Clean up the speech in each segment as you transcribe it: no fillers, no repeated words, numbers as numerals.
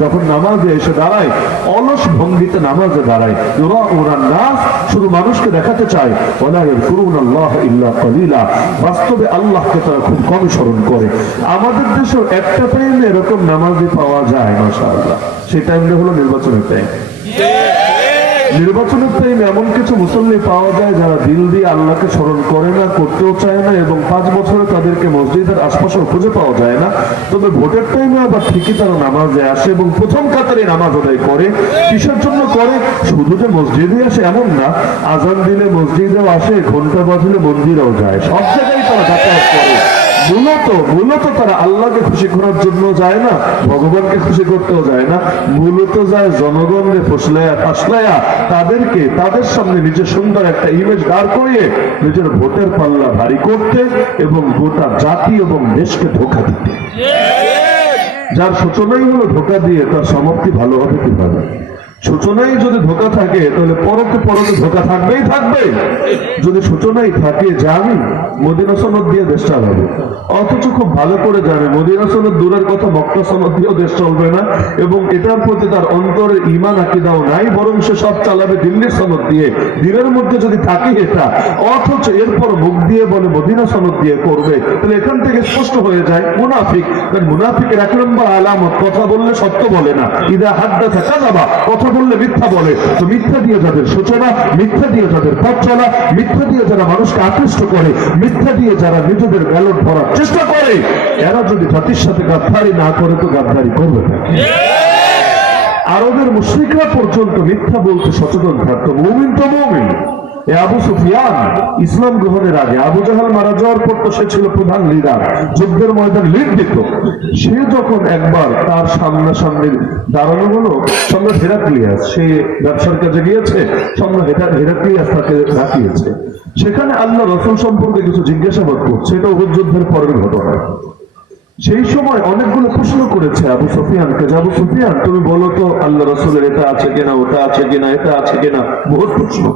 যখন নামাজে এসে দাঁড়ায় অলস ভঙ্গিতে নামাজে দাঁড়ায়, শুধু মানুষকে দেখাতে চায়, বাস্তবে আল্লাহকে তারা খুব কম স্মরণ করে। আমাদের দেশেও একটা টাইমে এরকম নামাজি পাওয়া যায় মাশাআল্লাহ, সেই টাইমটা হলো নির্বাচনের টাইম। নির্বাচনের টাইমে এমন কিছু মুসল্লি পাওয়া যায় যারা দিল দিয়ে আল্লাহকে স্মরণ করে না, করতেও চায় না, এবং 5 বছরে তাদেরকে মসজিদের আশপাশে খুঁজে পাওয়া যায় না। তবে ভোটের টাইমে আবার ঠিকই তারা নামাজে আসে এবং প্রথম কাতারে নামাজ আদায় করে। কিসের জন্য করে? শুধু যে মসজিদে আসে এমন না, আজান দিলে মসজিদেও আসে, ঘন্টা বাজলে মন্দিরেও যায়, সব জায়গায় তারা যাতায়াত করে। মূলত তারা আল্লাহকে খুশি করার জন্য যায় না, ভগবানকে খুশি করতেও যায় না, মূলত যায় জনগণকে ফাসলায়া তাদের সামনে নিজের সুন্দর একটা ইমেজ দাঁড় করিয়ে নিজের ভোটের পাল্লা ভারী করতে এবং গোটা জাতি এবং দেশকে ধোঁকা দিতে। যার সূচনাই হলো ধোঁকা দিয়ে, তার সমাপ্তি ভালো হবে কিভাবে? সূচনাই যদি ধোঁকা থাকে তাহলে পরতে ধোঁকা থাকবেই থাকবে। যদি সূচনাই থাকে যে আমি মদিনা সনদ দিয়ে দেশ চালাবো, অথচ খুব ভালো করে জানে মদিনা সনদ দূরের কথা, মক্কা সনদ দিয়েও দেশ চলবে না, এবং এটার প্রতি তার অন্তরের ঈমান আকীদাও নাই, বরং সে সব চালাবে দিল্লির সনদ দিয়ে। দিনের মধ্যে যদি থাকে এটা, অথচ এরপর মুখ দিয়ে বলে মদিনা সনদ দিয়ে করবে, তাহলে এখান থেকে স্পষ্ট হয়ে যায় মুনাফিক। মুনাফিকের 1 নম্বর আলামত, কথা বললে সত্য বলে না, ইদা হাদ্দাসা কাযাবা, কথা বললে মিথ্যা বলে। তো মিথ্যা দিয়ে যাদের সূচনা, মিথ্যা দিয়ে যাদের পথ চলা, মিথ্যা দিয়ে যারা মানুষকে আকৃষ্ট করে, মিথ্যা দিয়ে যারা নিজেদের ব্যালট ভরার চেষ্টা করে, এরা যদি জাতির সাথে গাদ্দারি না করে তো গাদ্দারি করবে না। আরবের মুশরিকরা পর্যন্ত মিথ্যা বলতে সচেতন থাকতো। মুমিন তো মুমিন। আবু সুফিয়ান ইসলাম গ্রহণের আগে, আবু জাহাল মারা যাওয়ার পর তো সে ছিল প্রধান লিডার, যুদ্ধের ময়দান লিড দিত। সে যখন একবার তার সামনাসামনি দাঁড়ানো হলো, সম্রাট হেরাক্লিয়াস, সে ব্যবসার কাজে গিয়েছে, সম্রাট হেরাক্লিয়াস তাকে ডাকিয়েছে। সেখানে আল্লাহ রাসূল সম্পর্কে কিছু জিজ্ঞাসাবাদ করছে, এটা উহুদ যুদ্ধের পরের ঘটনা। সেই সময় অনেকগুলো প্রশ্ন করেছে আবু সুফিয়ানকে, যে আবু সুফিয়ান তুমি বলো তো আল্লাহ রাসূলের এটা আছে কিনা, ওটা আছে কিনা, এটা আছে কিনা, বহুত প্রশ্ন।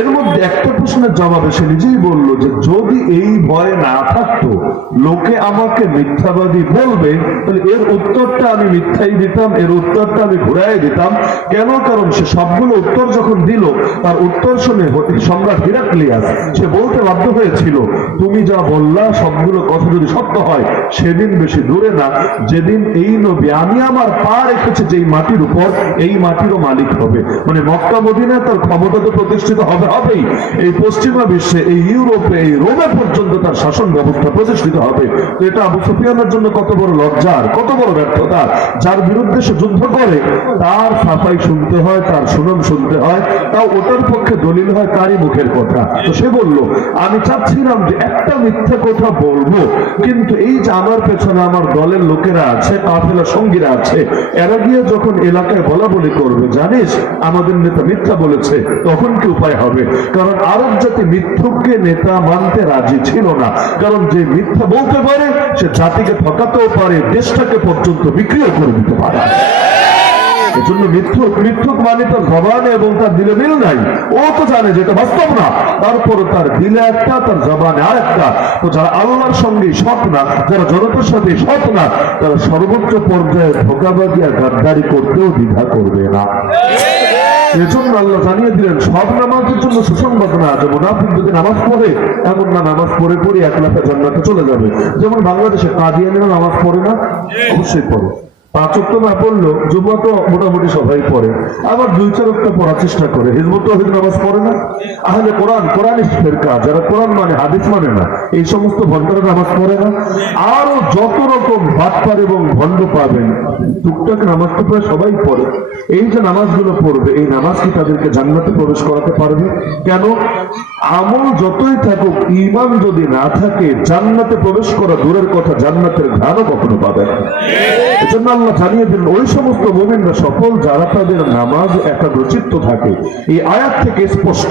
এর মধ্যে একটা প্রশ্নের জবাবে সে নিজেই বলল যে যদি এই ভয় না থাকতো লোকে আমাকে মিথ্যাবাদী বলবে, তাহলে এর উত্তরটা আমি মিথ্যাই দিতাম, এর উত্তরটা আমি ঘুরাই দিতাম। কেন? কারণ সে সবগুলো উত্তর যখন দিল, তার উত্তর শুনে সম্রাট হেরাক্লিয়াস সে বলতে বাধ্য হয়েছিল, তুমি যা বললা সবগুলো কথা যদি সত্য হয়, সেদিন বেশি দূরে না যেদিন এই নবী আমি আমার পা রেখেছে যেই মাটির উপর, এই মাটিরও মালিক হবে। মানে মক্কা মদিনায় তার ক্ষমতা তো প্রতিষ্ঠিত হবেই, এই পশ্চিমা বিশ্বে, এই ইউরোপে, এই রোমে পর্যন্ত তার শাসন ব্যবস্থা প্রতিষ্ঠিত হবে। তো এটা আবু সুফিয়ানের জন্য কত বড় লজ্জার, কত বড় ব্যর্থতা। যার বিরুদ্ধে সে যুদ্ধ করে তার সাফাই শুনতে হয়, তার সুনাম শুনতে হয়, তাও ওটার পক্ষে দলিল হয় তারই মুখের কথা। তো সে বলল, আমি চাচ্ছিলাম যে একটা মিথ্যা কথা বলবো, কিন্তু এই যে আমার পেছনে আমার দলের লোকেরা আছে, কাফেলা সঙ্গীরা আছে, এরা গিয়ে যখন এলাকায় বলা বলি করবে, জানিস আমাদের নেতা মিথ্যা বলেছে, তখন কি উপায় হবে? কারণ আরব জাতি মিথ্যুককে নেতা মানতে রাজি ছিল না। কারণ যে মিথ্যা বলতে পারে সে জাতিকে ঠকাতেও পারে, দেশটাকে পর্যন্ত বিক্রিও করে দিতে পারে। এজন্য মিথ্যুক মানে তার জবানে এবং তার দিলে মিল নাই। ও তো জানে যেটা বাস্তব না, তারপরে তার দিলে একটা, তার জবানে আর একটা। তো যারা আল্লাহর সঙ্গে সৎ না, যারা জনতার সাথে সৎ না, তারা সর্বোচ্চ পর্যায়ে ধোঁকাবাজি আর গাদ্দারি করতেও দ্বিধা করবে না। এজন্য আল্লাহ জানিয়ে দিলেন সব নামাজের জন্য সুসংবাদ না, যে মুনাফিক যদি নামাজ পড়ে এমন না, নামাজ পড়ে পড়ে 1 লাখে জান্নাতে চলে যাবে। যেমন বাংলাদেশে কাদিয়ানিরা নামাজ পড়ে না, অবশ্যই পড়ে। 5 ওয়াক্ত না পড়লো, জুমা তো মোটামুটি সবাই পড়ে, আবার 2-4 ওয়াক্ত পড়ার চেষ্টা করে। হিজবুত তাওহীদ নামাজ পড়ে না। আহলে কোরআনিস্ট ফিরকা, যারা কোরআন মানে হাদিস মানে না, এই সমস্ত ভণ্ডরা নামাজ পড়ে না। আরো যত রকম বাটপার এবং ভণ্ড পাবেন, টুকটাক নামাজ তো প্রায় সবাই পড়ে। এই যে নামাজগুলো পড়বে, এই নামাজ কি তাদেরকে জান্নাতে প্রবেশ করাতে পারবে? কেন? আমল যতই থাকুক, ঈমান যদি না থাকে, জান্নাতে প্রবেশ করা দূরের কথা, জান্নাতের ঘ্রাণও কখনো পাবে না। এজন্য আল্লাহ জানিয়ে দিলেন ওই সমস্ত মুমিনরা সফল যারা তাদের নামাজ একাগ্রচিত্ত থাকে। এই আয়াত থেকে স্পষ্ট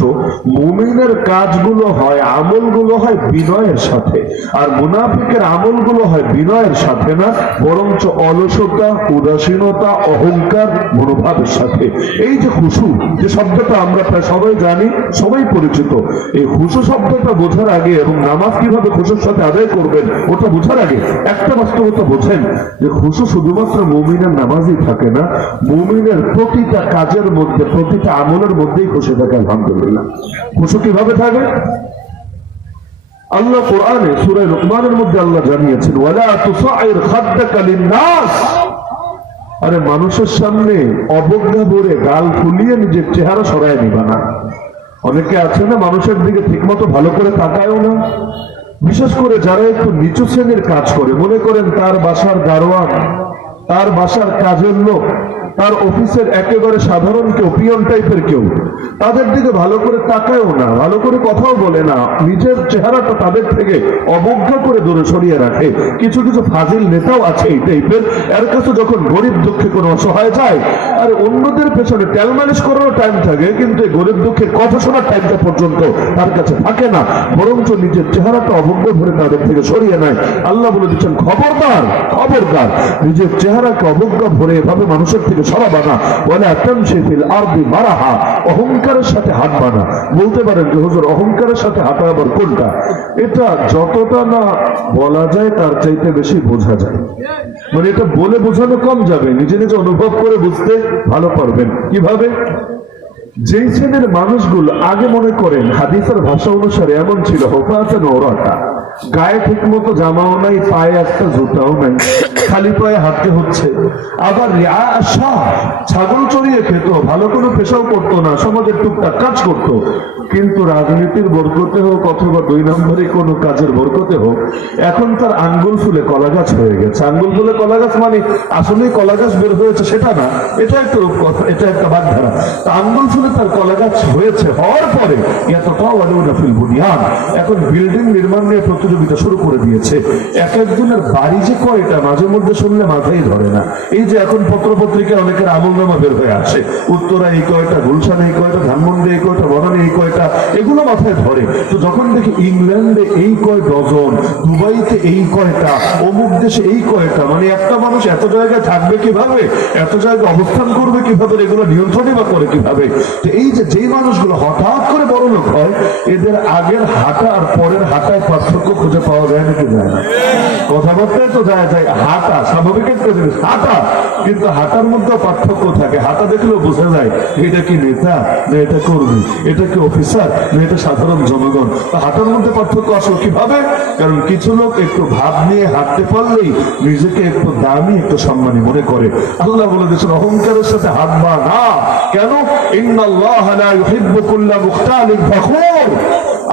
মুমিনের কাজগুলো হয়, আমলগুলো হয় বিনয়ের সাথে, আর মুনাফিকের আমলগুলো হয় বিনয়ের সাথে না, বরঞ্চ অলসতা, উদাসীনতা, অহংকার মনোভাবের সাথে। এই যে খুশু, যে শব্দটা আমরা প্রায় সবাই জানি, সবাই পরিচিত, এই খুশু শব্দটা বোঝার আগে এবং নামাজ কিভাবে খুশুর সাথে আদায় করবেন ওটা বোঝার আগে একটা বাস্তবতা বোঝেন যে খুশু শুধুমাত্র মুমিনের নামাজই থাকে না, মুমিনের প্রতিটা কাজের মধ্যে, প্রতিটা আমলের মধ্যেই খুশি থাকে। আলহামদুলিল্লাহ। খুশু কিভাবে থাকে? আল্লাহ কোরআনে সূরা লুকমানের মধ্যে আল্লাহ জানিয়েছেন, ওয়ালা তুসাইর খাদ্দাকা লিন-নাস, আরে মানুষের সামনে অবজ্ঞা ভরে গাল ফুলিয়ে নিজের চেহারা সরায় নিবা না। অনেকে আছে না মানুষের দিকে ঠিকমতো ভালো করে তাকায়ও না, বিশেষ করে যারা একটু নিচু শ্রেণীর কাজ করে, মনে করেন তার বাসার দারোয়ান, তার বাসার কাজের লোক, তার অফিসের একেবারে সাধারণ কেউ, পিয়ন টাইপের কেউ, তাদের দিকে ভালো করে তাকায়ও না, ভালো করে কথাও বলে না, নিজের চেহারাটা তাদের থেকে অবজ্ঞা করে দূরে সরিয়ে রাখে। কিছু কিছু ফাজিল নেতাও আছে এই টাইপের, এর কাছে যখন গরিব দুঃখে কোনো অসহায় যায়, আর অন্যদের পেছনে তেল মালিশ করারও টাইম থাকে, কিন্তু এই গরিব দুঃখের কথা শোনার টাইমটা পর্যন্ত তার কাছে থাকে না, বরঞ্চ নিজের চেহারাটা অবজ্ঞা ভরে তাদের থেকে সরিয়ে নেয়। আল্লাহ বলে দিচ্ছেন, খবরদার খবরদার, নিজের চেহারাকে অবজ্ঞা ভরে এভাবে মানুষের থেকে সরাবা না। ওয়ালা তামশি ফিল আরদি মারাহা, অহংকারের সাথে হাঁটবা না। বলতে পারেন যে হুজুর অহংকারের সাথে হাঁটা আবার কোনটা? এটা যতটা না বলা যায় তার চাইতে বেশি বোঝা যায়, মানে এটা বলে বোঝানো কম যাবে, নিজে নিজে অনুভব করে বুঝতে ভালো পারবেন। কিভাবে? যেই শ্রেণীর মানুষগুলো আগে মনে করেন হাদিসের ভাষা অনুসারে এমন ছিল, হোফাতান ওরাতা, গায়ে ঠিক মতো জামাও নাই, পায়ে একটা জুতাও নাই, খালি পায়ে হাঁটতে হচ্ছে, আবার ছাগল চড়িয়ে খেত, ভালো কোনো পেশাও করতো না, সমাজের টুকটাক কাজ করত, কিন্তু রাজনীতির বরকতে হোক অথবা 2 নম্বরে কোনো কাজের বরকতে হোক, এখন তার আঙ্গুল ফুলে কলা গাছ হয়ে গেছে। আঙ্গুল ফুলে কলা গাছ মানে আসলেই কলা গাছ বের হয়েছে সেটা না, এটা একটা রূপকথা, এটা একটা বাগধারা। আঙ্গুল ফুলে তার কলা গাছ হয়েছে, হওয়ার পরে এখন বিল্ডিং নির্মাণ নিয়ে প্রতিযোগিতা শুরু করে দিয়েছে। এক একজনের বাড়ি যে কয়টা মাঝে মধ্যে শুনলে মাথায় ধরে না। এই যে এখন পত্রপত্রিকা অনেকের আমলনামা বের হয়ে আসে, উত্তরা এই কয়টা, গুলশানে এই কয়টা, ধানমন্ডি এই কয়টা, বনানী এই কয়টা, এগুলো মাথায় ধরে। তো যখন দেখি ইংল্যান্ডে এই কয় ডজন, দুবাইতে এই কয়টা, অমুক দেশে এই কয়টা, মানে একটা মানুষ এত জায়গায় থাকবে কিভাবে, এত জায়গায় অবস্থান করবে কিভাবে, এগুলো নিয়ন্ত্রণই বা করে কিভাবে? তো এই যে যেই মানুষগুলো হঠাৎ করে বড় লোক হয়, এদের আগের হাঁটা আর পরের হাঁটায় পার্থক্য খুঁজে পাওয়া যায় নাকি যায় না? কথাবার্তায় তো যায় যায়, হাঁটা স্বাভাবিক একটা জিনিস, হাঁটা, কিন্তু হাঁটার মধ্যেও পার্থক্য থাকে। হাঁটা দেখলেও বোঝা যায় এটা কি নেতা না এটা কর্মী, এটা কি অফিসার না এটা সাধারণ জনগণ। তো হাঁটার মধ্যে পার্থক্য আসলো কিভাবে? কারণ কিছু লোক একটু ভাব নিয়ে হাঁটতে পারলেই নিজেকে একটু দামি, একটু সম্মানী মনে করে। আল্লাহ বলে দিয়েছেন অহংকারের সাথে হাঁটবা না। কেন? ইন্নাল্লাহ লা ইউহিব্বু কুল্লা মুখতালিন ফখুর,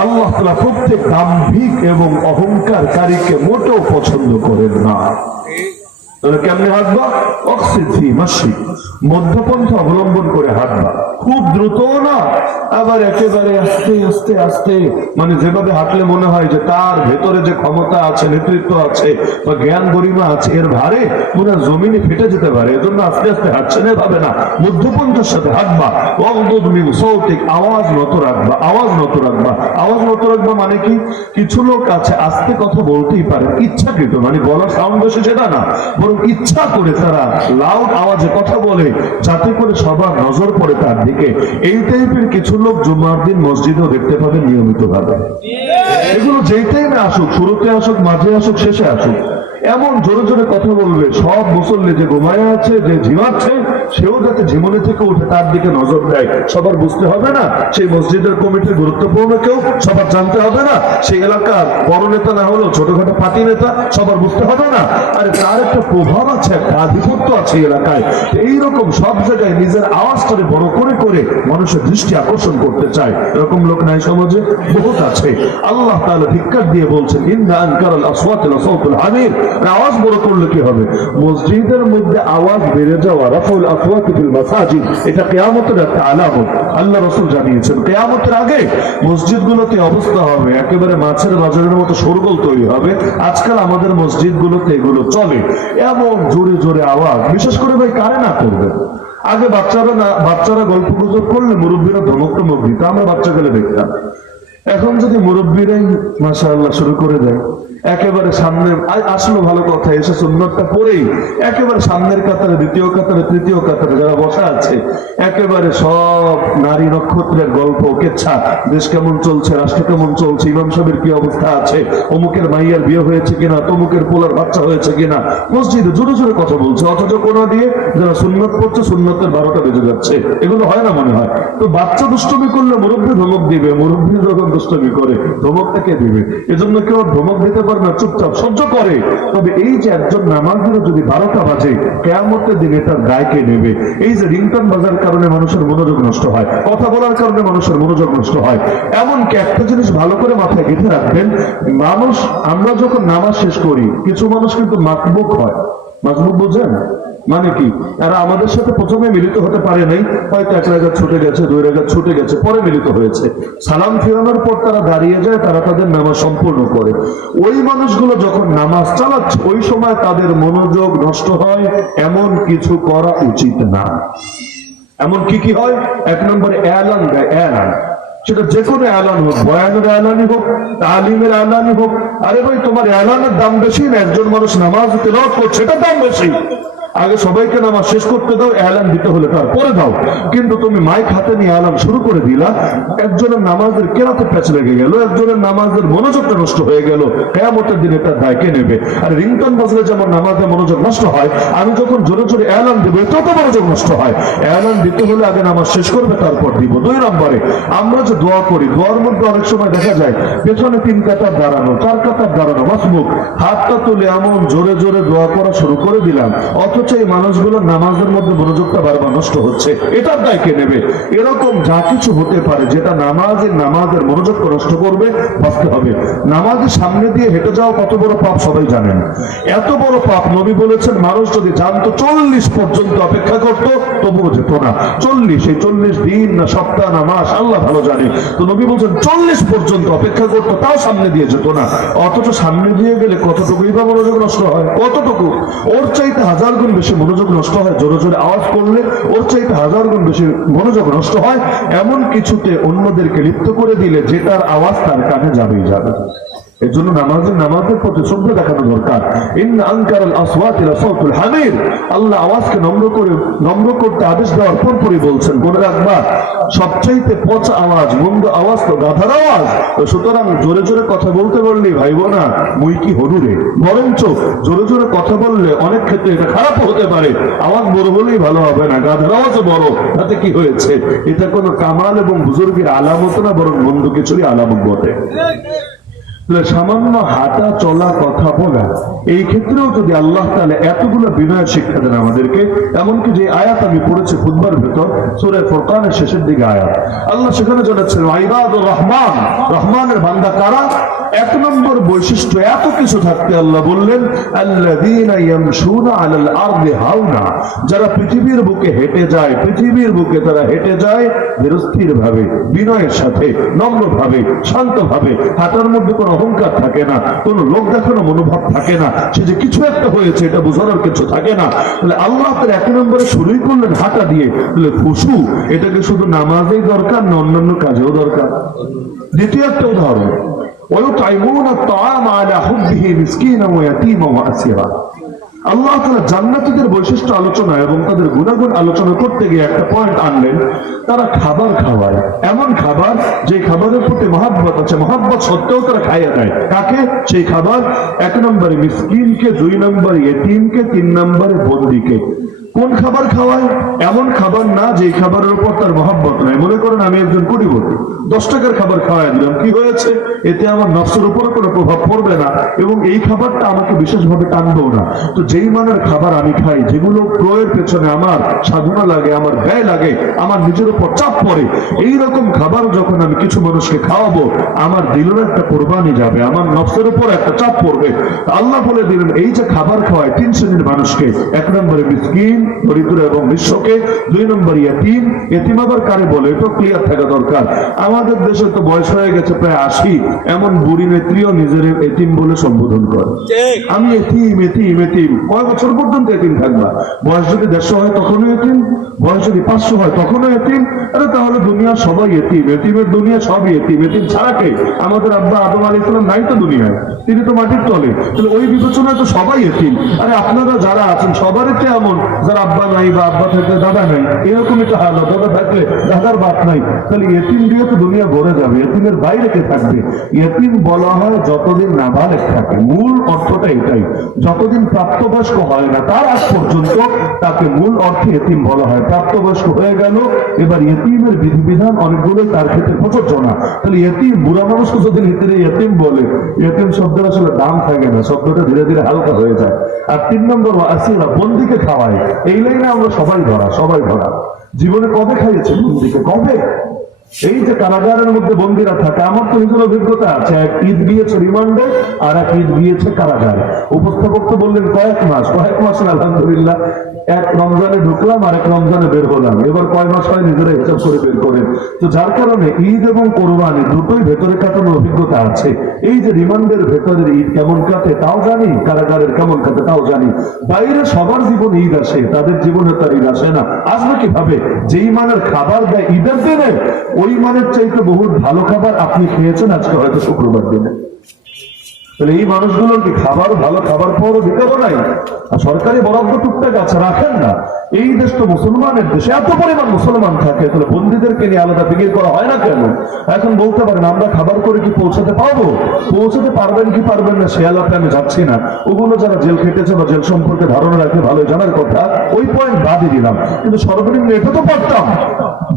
আল্লাহ তাআলা প্রত্যেক দাম্ভিক এবং অহংকারকারীকে মোটেও পছন্দ করেন না। তাহলে কেমনে হাঁটবা? মধ্যপন্থা অবলম্বন করে হাঁটবা, খুব দ্রুত না, আবার একেবারে আস্তে আস্তে আস্তে, মানে যেভাবে হাঁটলে মনে হয় যে তার ভেতরে যে ক্ষমতা আছে, নেতৃত্ব আছে বা জ্ঞান গরিমা আছে, এর ভারে পুরো জমিনে ফেটে যেতে পারে, এজন্য আস্তে আস্তে হাঁটছে না, ভাবে না, মধ্যপন্থার সাথে হাঁটবা। আওয়াজ নত রাখবা, আওয়াজ নত রাখবা। আওয়াজ নত রাখবা মানে কি? কিছু লোক আছে আস্তে কথা বলতেই পারে ইচ্ছাকৃত, মানে গলার সাউন্ড বেশি সেটা না, বরং ইচ্ছা করে তারা লাউড আওয়াজে কথা বলে যাতে করে সবার নজর পড়ে তার দিকে। এই টাইপের কিছু লোক জুমার দিন মসজিদেও দেখতে পাবে নিয়মিত ভাবে। এগুলো যেই টাইমে আসুক, শুরুতে আসুক, মাঝে আসুক, শেষে আসুক, এমন জোরে জোরে কথা বলবে সব মুসল্লি যে ঘুমায় আছে, যে ঝিমাচ্ছে, সেও যাতে ঝিমনে থেকে উঠে তার দিকে নজর দেয়। সবার বুঝতে হবে না সেই মসজিদের কমিটির গুরুত্বপূর্ণ কেউ, সবার জানতে হবে না সেই এলাকার বড় নেতা না হলেও ছোটখাটো পার্টি নেতা, সবার বুঝতে হবে না। আরে তার একটা প্রভাব আছে, একটা আধিপত্য আছে এলাকায়। এইরকম সব জায়গায় নিজের আওয়াজটারে বড় করে করে মানুষের দৃষ্টি আকর্ষণ করতে চায়, এরকম লোক নাই সমাজে? বহুত আছে। আল্লাহ তাআলা ধিক্কার দিয়ে বলছেন, ইন্না আনকারাল আসওয়াতি লাসাউতুল হামির, আওয়াজ বড় করলে কি হবে? মসজিদের মধ্যে আওয়াজ বেড়ে যাওয়া, রাফাউল আসওয়াতি ফিল মাসাজিদ, এটা কিয়ামতের একটা আলামত। আল্লাহ রাসূল জানিয়েছেন কিয়ামতের আগে মসজিদগুলোতে অবস্থা হবে একেবারে মাছের বাজারের মতো শোরগোল তৈরি হবে। আজকাল আমাদের মসজিদগুলোতে এগুলো চলে, এমন জোরে জোরে আওয়াজ, বিশেষ করে ভাই কারে না করবে। আগে বাচ্চারা গল্প গুজব করলে মুরব্বীরা ধমক টমক দিত, আমরা বাচ্চা গেলে দেখতাম। এখন যদি মুরব্বীরাই মাশাআল্লাহ শুরু করে দেয়, একেবারে সামনে আসলো ভালো কথা, এসে সুন্নতটা পড়েই একেবারে সামনের কাতারে, দ্বিতীয় কাতারে, তৃতীয় কাতারে যারা বসা আছে, একেবারে সব নারী নক্ষত্রের গল্প, কেচ্ছা, দেশ কেমন চলছে, রাষ্ট্র কেমন চলছে, ইমাম সাহেবের কি অবস্থা আছে, অমুকের মাইয়ার বিয়ে হয়েছে কিনা, তমুকের পোলার বাচ্চা হয়েছে কিনা, মসজিদে জোরে জোরে কথা বলছে, অথচ কোনা দিয়ে যারা সুন্নত পড়ছে সুন্নতের 12টা বেজে যাচ্ছে। এগুলো হয় না মনে হয়? তো বাচ্চা দুষ্টমি করলে মুরব্বী ধমক দিবে, মুরব্বী যখন দুষ্টমি করে ধমকটা কে দিবে? এজন্য কেউ ধমক দিতে পারে না, চুপচাপ সহ্য করে। তবে এই যে একজন নামাজেরও যদি 12টা বাজে, কিয়ামতের দিনে তার দায় কে নেবে? এই যে রিংটন বাজার কারণে মানুষের মনোযোগ নষ্ট হয়, কথা বলার কারণে মানুষের মনোযোগ নষ্ট হয়। এমনকি একটা জিনিস ভালো করে মাথায় গেঁথে রাখবেন, মানুষ, আমরা যখন নামাজ শেষ করি, কিছু মানুষ কিন্তু মাকবুক হয়। মাকবুক বোঝেন মানে কি? এরা আমাদের সাথে প্রথমে মিলিত হতে পারে নাই, হয়তো 1 রাকাত ছুটে গেছে, 2 রাকাত ছুটে গেছে, পরে মিলিত হয়েছে। সালাম ফিরানোর পর তারা দাঁড়িয়ে যায়, তারা তাদের নামাজ সম্পূর্ণ করে। ওই মানুষগুলো যখন নামাজ চালাচ্ছে, ওই সময় তাদের মনোযোগ নষ্ট হয়, এমন কিছু করা উচিত না। এমন কি হয়? 1 নম্বরে এলান দেয়, এলান, সেটা যে কোনো এলান হোক, বয়ানের এলানই হোক, তালিমের এলানই হোক। আরে ভাই, তোমার এলানের দাম বেশি না একজন মানুষ নামাজ তেলাওয়াত করছে, এটা দাম বেশি। আগে সবাইকে নামাজ শেষ করতে দাও, এলান দিতে হলে তারপরে দাও। কিন্তু তুমি মাইক হাতে নিয়ে এলান শুরু করে দিলা, একজনের নামাজের কেরাতে প্যাচ লেগে গেল, একজনের নামাজের মনোযোগটা নষ্ট হয়ে গেল। কিয়ামতের দিনে তার দায় কে নেবে? আর রিংটন বাজলে যেমন নামাজে মনোযোগ নষ্ট হয়, আমি যখন জোরে জোরে এলান দেবো তত মনোযোগ নষ্ট হয়। এলান দিতে হলে আগে নামাজ শেষ করবে, তারপর দিব। 2 নম্বরে আমরা যে দোয়া করি, দোয়ার মধ্যে অনেক সময় দেখা যায় পেছনে 3 কাতার দাঁড়ানো, 4 কাতার দাঁড়ানো, মাসবুক, হাতটা তুলে এমন জোরে জোরে দোয়া করা শুরু করে দিলাম, অথচ এই মানুষগুলোর নামাজের মধ্যে মনোযোগটা বারবার নষ্ট হচ্ছে। এটার দায় কে নেবে? এরকম যা কিছু হতে পারে যেটা নামাজের মনোযোগটা নষ্ট করবে, বাঁচতে হবে। নামাজের সামনে দিয়ে হেঁটে যাওয়া কত বড় পাপ সবাই জানেন। এত বড় পাপ, নবী বলেছেন মানুষ যদি জানতো 40 পর্যন্ত অপেক্ষা করতো তবুও যেত না। 40, এই 40 দিন না সপ্তাহ না মাস, আল্লাহ ভালো জানে। তো নবী বলছেন 40 পর্যন্ত অপেক্ষা করতো, তাও সামনে দিয়ে যেত না। অথচ সামনে দিয়ে গেলে কতটুকুই বা মনোযোগ নষ্ট হয়? কতটুকু? ওর চাইতে 1000 গুণ বেশি মনোযোগ নষ্ট হয় জোরে জোরে আওয়াজ করলে, ওর চাইতে 1000 গুণ বেশি মনোযোগ নষ্ট হয় এমন কিছুতে অন্যদেরকে লিপ্ত করে দিলে, যেটার আওয়াজ তার কানে যাবেই যাবে। এই জন্য নামাজের প্রতি শ্রদ্ধা দেখানো দরকার। ইন্না আনকারাল আসওয়াতি লাসাউতুল হামির, আল্লাহ আওয়াজকে নম্র করতে আদেশ দেওয়ার পরপরই বলছেন, মনে রাখবা সবচাইতে পচা আওয়াজ, মন্দ আওয়াজ তো গাধার আওয়াজ। সুতরাং জোরে জোরে কথা বলতে বললি ভাইব না মুই কি হরুরে, বরঞ্চ জোরে জোরে কথা বললে অনেক ক্ষেত্রে এটা খারাপও হতে পারে। আওয়াজ বড় বলেই ভালো হবে না, গাধার আওয়াজও বড়, তাতে কি হয়েছে? এটা কোনো কামাল এবং বুজুর্গের আলামত না, বরং মন্দ কিছুরই আলামত বটে। সামান্য হাঁটা চলা কথা বলা, এই ক্ষেত্রেও যদি আল্লাহ তাআলা এতগুলো বিনয়ের শিক্ষা দেন আমাদেরকে, এমনকি যে আয়াত আমি পড়েছি খুতবার ভেতর, সূরা ফুরকানের শেষের দিকে আয়াত, আল্লাহ সেখানে জানাচ্ছেন ইবাদুর রহমান, রহমানের বান্দা কারা? 1 নম্বর বৈশিষ্ট্য, এত কিছু থাকতে আল্লাহ বললেন আল্লাযীনা ইয়ামশুনা আলাল আরদি হাওনা, যারা পৃথিবীর বুকে হেঁটে যায়, পৃথিবীর বুকে তারা হেঁটে যায় ধীরস্থির ভাবে, বিনয়ের সাথে, নম্র ভাবে, শান্ত ভাবে। হাঁটার মধ্যে কোনো অহংকার থাকে না, কোনো লোক দেখানো মনোভাব থাকে না, সে যে কিছু একটা হয়েছে এটা বোঝানোর কিছু থাকে না। তাহলে আল্লাহ তার 1 নম্বরে শুরুই করলেন হাঁটা দিয়ে। তাহলে খুশু এটাকে শুধু নামাজেই দরকার না, অন্যান্য কাজেও দরকার। দ্বিতীয় একটা উদাহরণ, ويطعمون الطعام على حبه مسكينا ويتيما واسيرا, আল্লাহ তাআলা জান্নাতীদের বৈশিষ্ট্য আলোচনা এবং তাদের গুণাগুণ আলোচনা করতে গিয়ে একটা পয়েন্ট আনলেন, তারা খাবার খাওয়ায়, এমন খাবার যে খাবারের প্রতি মহব্বত আছে, মহব্বত সত্ত্বেও তারা খাইয়ে দেয়। কাকে? সেই খাবার 1 নম্বরে মিসকিনকে, 2 নম্বরে ইয়েতিমকে, 3 নম্বরে বন্দীকে। কোন খাবার খাওয়ায়? এমন খাবার না যে খাবারের উপর তার মহব্বত নাই। মনে করেন আমি একজন কোটিপতি, 10 টাকার খাবার খাওয়াই দিলাম, কি হয়েছে? এতে আমার নফসের উপরে কোনো প্রভাব পড়বে না এবং এই খাবারটা আমাকে বিশেষভাবে টানবেও না। তো যেই মানের খাবার আমি খাই, যেগুলো ক্রয়ের পেছনে আমার সাধনা লাগে, আমার ব্যয় লাগে, আমার নিজের উপর চাপ পড়ে, এই রকম খাবার যখন আমি কিছু মানুষকে খাওয়াবো, আমার দিলের একটা কোরবানি যাবে, আমার নফসের উপর একটা চাপ পড়বে। আল্লাহ বলে দিলেন এই যে খাবার খাওয়ায় 3 শ্রেণীর মানুষকে, 1 নম্বরে মিসকিন, দরিদ্র এবং বিশ্বকে। 2 নম্বর ইয়তীম। ইয়তীম আবার কারে বলে এটা ক্লিয়ার থাকা দরকার। আমাদের দেশে তো বয়স হয়ে গেছে প্রায় 80, এমন বুড়ি নেত্রীও নিজের ইয়তীম বলে সম্বোধন করে। আমি ইয়তীম ইয়তীম ইয়তীম। কয় বছর পর্যন্ত ইয়তীম থাকবা? বয়স যদি 150 হয় তখনও ইয়তীম, বয়স যদি 500 হয় তখনও ইয়তীম। আরে তাহলে দুনিয়ার সবাই ইয়তীম, ইয়তীমের দুনিয়া সবই ইয়তীম। ইয়তীম ছাড়া কে? আমাদের আব্বা আদম আলাইহিস সালাম নাই তো দুনিয়ায়, তিনি তো মাটির তলে, তাহলে ওই বিবেচনায় তো সবাই ইয়তীম। আরে আপনারা যারা আছেন সবারই তো এমন, যারা আব্বা নাই বা আব্বা থাকলে দাদা নাই, এরকমই তো হাল। দাদা থাকলে দাদার বাপ নাই, তাহলে ইয়তীম দিয়ে তো দুনিয়া ভরে যাবে। ইয়তীমের বাইরে কে থাকবে? ইয়তীম বলা হয় যতদিন নাবালেগ থাকে, মূল অর্থটা এটাই। যতদিন প্রাপ্তবয়স্ক হয় না তার আগ পর্যন্ত তাকে মূল অর্থে ইয়তীম বলা হয়। প্রাপ্তবয়স্ক হয়ে গেল, এবার ইয়তীমের বিধিবিধান অনেকগুলো তার ক্ষেত্রে প্রযোজ্য না। তাহলে ইয়তীম বুড়া মানুষকে যদি ভিতরে ইয়তীম বলে, ইয়তীম শব্দের আসলে দাম থাকে না, শব্দটা ধীরে ধীরে হালকা হয়ে যায়। আর 3 নম্বর আসিরা, বন্দিকে খাওয়ায়। এই লাইনে আমরা সবাই ধরা। জীবনে কবে খাইয়েছে বন্দিকে? কবে? এই যে কারাগারের মধ্যে বন্দীরা থাকে, আমার তো নিজের অভিজ্ঞতা আছে। এক ঈদ গিয়েছে রিমান্ডে, আর এক ঈদ গিয়েছে কারাগারে। উপস্থাপক তো বললেন কয়েক মাস আলহামদুলিল্লাহ। এক রমজানে ঢুকলাম আর এক রমজানে বের হলাম, এবার কয় মাস হয় নিজেরা হিসাব করে বের করেন। তো যার কারণে ঈদ এবং কোরবানি দুটোই ভেতরে কাটানোর অভিজ্ঞতা আছে। এই যে রিমান্ডের ভেতরের ঈদ কেমন কাটে তাও জানি, কারাগারের কেমন কাটে তাও জানি। বাইরে সবার জীবনে ঈদ আসে, তাদের জীবনে তার ঈদ আসে না। আসবে কিভাবে? যেই মানের খাবার দেয় ঈদের দিনে, ওই মানের চাইতে বহুত ভালো খাবার আপনি খেয়েছেন আজকে হয়তো শুক্রবার দিনে। তাহলে এই মানুষগুলোর কি খাবার, ভালো খাবার পাওয়ার অধিকারও নাই? আর সরকারি বরাদ্দ টুকটাক আছে, রাখেন না। এই দেশ তো মুসলমানের দেশে, এত পরিমাণ মুসলমান থাকে, তাহলে বন্দীদেরকে নিয়ে আলাদা ফিকির করা হয় না কেন? এখন বলতে পারেন আমরা খাবার করে কি পৌঁছাতে পারবো? পৌঁছাতে পারবেন কি পারবেন না সে আলাপে আমি যাচ্ছি না। ওগুলো যারা জেল খেটেছে বা জেল সম্পর্কে ধারণা রাখলে ভালোই জানার কথা, ওই পয়েন্ট বাদই দিলাম। কিন্তু সর্বনিম্ন এটা তো পারতাম,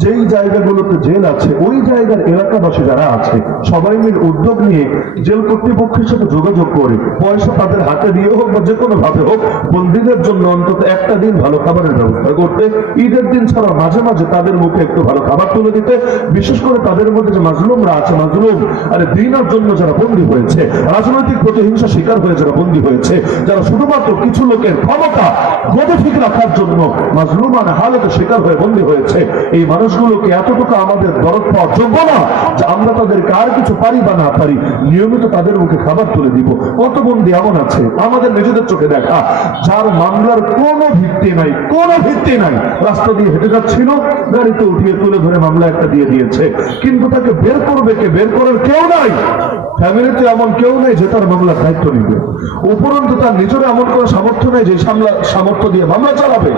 যেই জায়গাগুলোতে জেল আছে ওই জায়গার এলাকাবাসী যারা আছে সবাই মিলে উদ্যোগ নিয়ে জেল কর্তৃপক্ষের সাথে যোগাযোগ করে পয়সা তাদের হাতে দিয়ে হোক বা যে কোনো ভাবে হোক বন্দীদের জন্য অন্তত একটা দিন ভালো খাবারের ব্যবস্থা করতে। ঈদের দিন ছাড়া মাঝে মাঝে তাদের মুখে একটু ভালো খাবার তুলে দিতে। বিশেষ করে তাদের মধ্যে যে মাজলুমরা আছে, মাজলুম আরে দিনের জন্য যারা বন্দী হয়েছে, রাজনৈতিক প্রতিহিংসা শিকার হয়ে যারা বন্দী হয়েছে, যারা শুধুমাত্র কিছু লোকের ক্ষমতা গদি ঠিক রাখার জন্য মাজলুমানা হালতে শিকার হয়ে বন্দী হয়েছে, এই মানুষগুলোকে এতটুকু আমাদের দরদ পাওয়ার যোগ্য না যে আমরা তাদেরকে আর কিছু পারি বা না পারি নিয়মিত তাদের মুখে খাবার তুলে দিব। কত বন্দী এমন আছে আমাদের নিজেদের চোখে দেখা, যার মামলার কোনো ভিত্তি নাই, রাস্তা দিয়ে হেঁটে যাচ্ছিল, গাড়িতে উঠিয়ে তুলে ধরে মামলা একটা দিয়ে দিয়েছে, কিন্তু তাকে বের করবে কে? বের করার কেউ নাই। ফ্যামিলিতে এমন কেউ নেই যে তার মামলার দায়িত্ব নিবে। উপরন্তু তার নিজের এমন কোনো সামর্থ্য নেই যে সামর্থ্য দিয়ে মামলা চালাবে।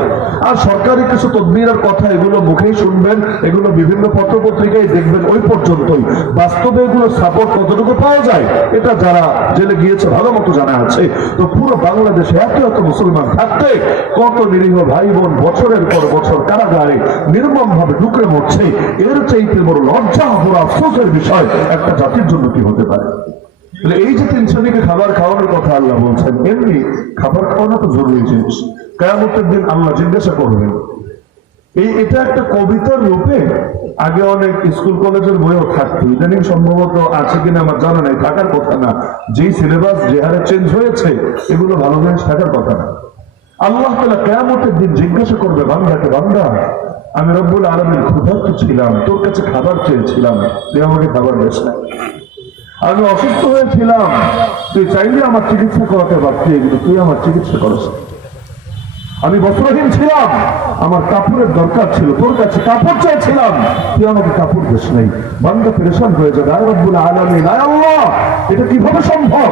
আর সরকারি কিছু তদবিরের কথা এগুলো মুখেই শুনবেন, এগুলো বিভিন্ন পত্র পত্রিকায় দেখবেন, ওই পর্যন্তই। বাস্তবে এগুলো সাপোর্ট কতটুকু পাওয়া যায় এটা যারা জেলে গিয়েছে ভালো মতো জানা আছে। তো পুরো বাংলাদেশে এত মুসলমান থাকতে কত নিরীহ ভাই বোন বছরের পর বছর কারাগারে নির্মম ভাবে ঢুকে মরছে, এর চাইতে বড় লজ্জা বড় আফসোসের বিষয় একটা জাতির জন্য কি হতে পারে? এই যে 3 শ্রেণীকে খাবার খাওয়ানোর কথা আল্লাহ বলছেন, এমনি খাবার খাওয়ানো তো জরুরি জিনিস। কিয়ামতের দিন আল্লাহ জিজ্ঞাসা করবেন। এটা একটা কবিতার রূপে আগে অনেক স্কুল কলেজের বইও থাকতো, ইদানিং সম্ভবত আছে কিনা আমার জানা নাই, থাকার কথা না। যেই সিলেবাস যে হারে চেঞ্জ হয়েছে এগুলো ভালো জিনিস থাকার কথা না। আল্লাহ তাআলা কিয়ামতের দিন জিজ্ঞাসা করবে বান্দাকে, বান্দা আমি রব্বুল আলামিন ক্ষুধার্ত ছিলাম, তোর কাছে খাবার চেয়েছিলাম, তুই আমাকে খাবার দিস না। আমি অসুস্থ হয়েছিলাম, তুই চাইলে আমার চিকিৎসা করাতে পারতি, কিন্তু তুই আমার চিকিৎসা করছ। আমি বস্ত্রহীন ছিলাম, আমার কাপড়ের দরকার ছিল, তোর কাছে কাপড় চাইছিলাম, তুই আমাকে কাপড় দিস নাই। বান্দা পেরেশান হয়ে যাবে, আয় রব্বুল আলামিন, আয় আল্লাহ এটা কিভাবে সম্ভব?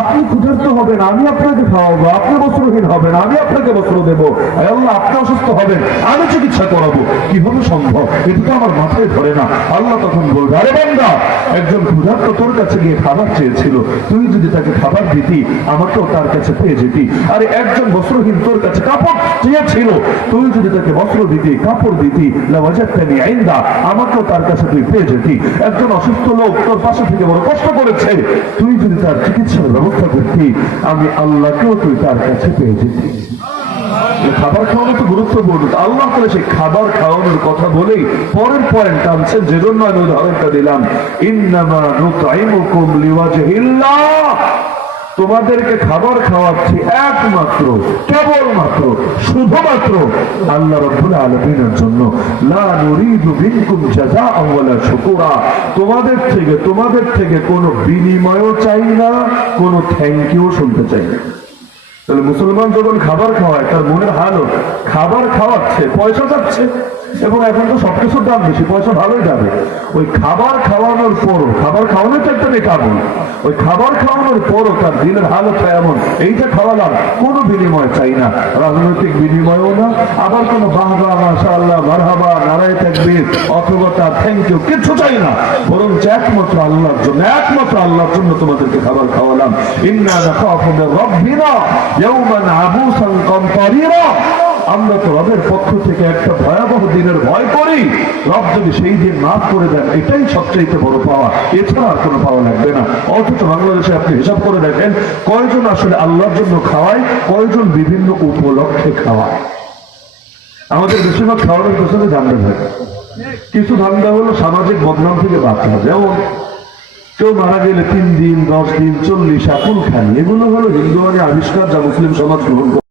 আপনি ক্ষুধার্ত হবেন, আমি আপনাকে খাওয়াবো, আপনি বস্ত্রহীন হবেন, আমি আপনাকে বস্ত্র দেবো, আয় আল্লাহ আপনি অসুস্থ হবেন, আমি চিকিৎসা করাবো, কিভাবে সম্ভব? এটা তো আমার মাথায় ধরে না। আল্লাহ তখন বলবে, আরে বান্দা একজন ক্ষুধার্ত তোর কাছে গিয়ে খাবার চেয়েছিল, তুই যদি তাকে খাবার দিতি আমাকেও তার কাছে পেয়ে যেতি। আরে একজন বস্ত্রহীন তোর কাছে কাপড় চেয়েছিল, তুই যদি তাকে বস্ত্র দিতি, কাপড় দিতি, লাওয়াজাতনি ইনদা, আমাকেও তার কাছে তুই পেয়ে যেতি। একজন অসুস্থ লোক তোর পাশে থেকে বড় কষ্ট করেছে, তুই যদি তার চিকিৎসার ব্যবস্থা করতি, আমি আল্লাহকেও তুই তার কাছে পেয়ে যেতি। খাবার খাওয়ানো তো গুরুত্বপূর্ণ। আল্লাহ তাআলা সেই খাবার খাওয়ানোর কথা বলেই পরের পয়েন্ট আনছেন, যে জন্য আমি উদাহরণটা দিলাম, ইন্নামা নুতঈমুকুম লিওয়াজহিল্লাহ, তোমাদেরকে খাবার খাওয়াচ্ছি একমাত্র কেবলমাত্র শুধুমাত্র আল্লাহ রাব্বুল আলামিনের জন্য। লা নুরিদু মিনকুম জাযাআন ওয়ালা শুকুরা, তোমাদের থেকে কোনো বিনিময়ও চাই না, কোনো থ্যাংক ইউ শুনতে চাই না। তাহলে মুসলমান যখন খাবার খাওয়ায় তার মনের হাল খাবার খাওয়াচ্ছে, পয়সা যাচ্ছে, এবং এখন তো সবকিছুর দাম বেশি, পয়সা ভালোই যাবে। ওই খাবার খাওয়ানোর পরও, খাবার খাওয়ানো তো একটা নেকাবল, ওই খাবার খাওয়ানোর পরও তার দিনের হালত এমন, এইটা খাওয়ালাম, কোনো বিনিময় চাই না, রাজনৈতিক বিনিময়ও না, আবার কোনো বাহবা মাশাআল্লাহ মারহাবা নারায়ে তাকবীর অথবা তার থ্যাংক ইউ কিছু চাই না, বরং একমাত্র আল্লাহর জন্য, একমাত্র আল্লাহর জন্য তোমাদেরকে খাবার খাওয়ালাম। ইন্না নাখাফু মির রাব্বিনা ইয়াওমান আবুসান কামতারিরা, আমরা তো রবের পক্ষ থেকে একটা ভয়াবহ দিনের ভয় করি। রব যদি সেই দিন মাফ করে দেন, এটাই সবচেয়ে বড় পাওয়া, এছাড়া আর কোনো পাওয়া লাগবে না। অথচ বাংলাদেশে আপনি হিসাব করে দেখেন কয়জন আসলে আল্লাহর জন্য খাওয়ায়, কয়জন বিভিন্ন উপলক্ষে খাওয়ায়। আমাদের বেশিরভাগ খাওয়ানোর পেছনে ধান্দা থাকে। কিছু ধান্দা হলো সামাজিক বদনাম থেকে বাঁচা, যেমন কেউ মারা গেলে 3 দিন 10 দিন 40 আকুল খানি, এগুলো হলো হিন্দুয়ানি আবিষ্কার, যা মুসলিম সমাজ গ্রহণ করে।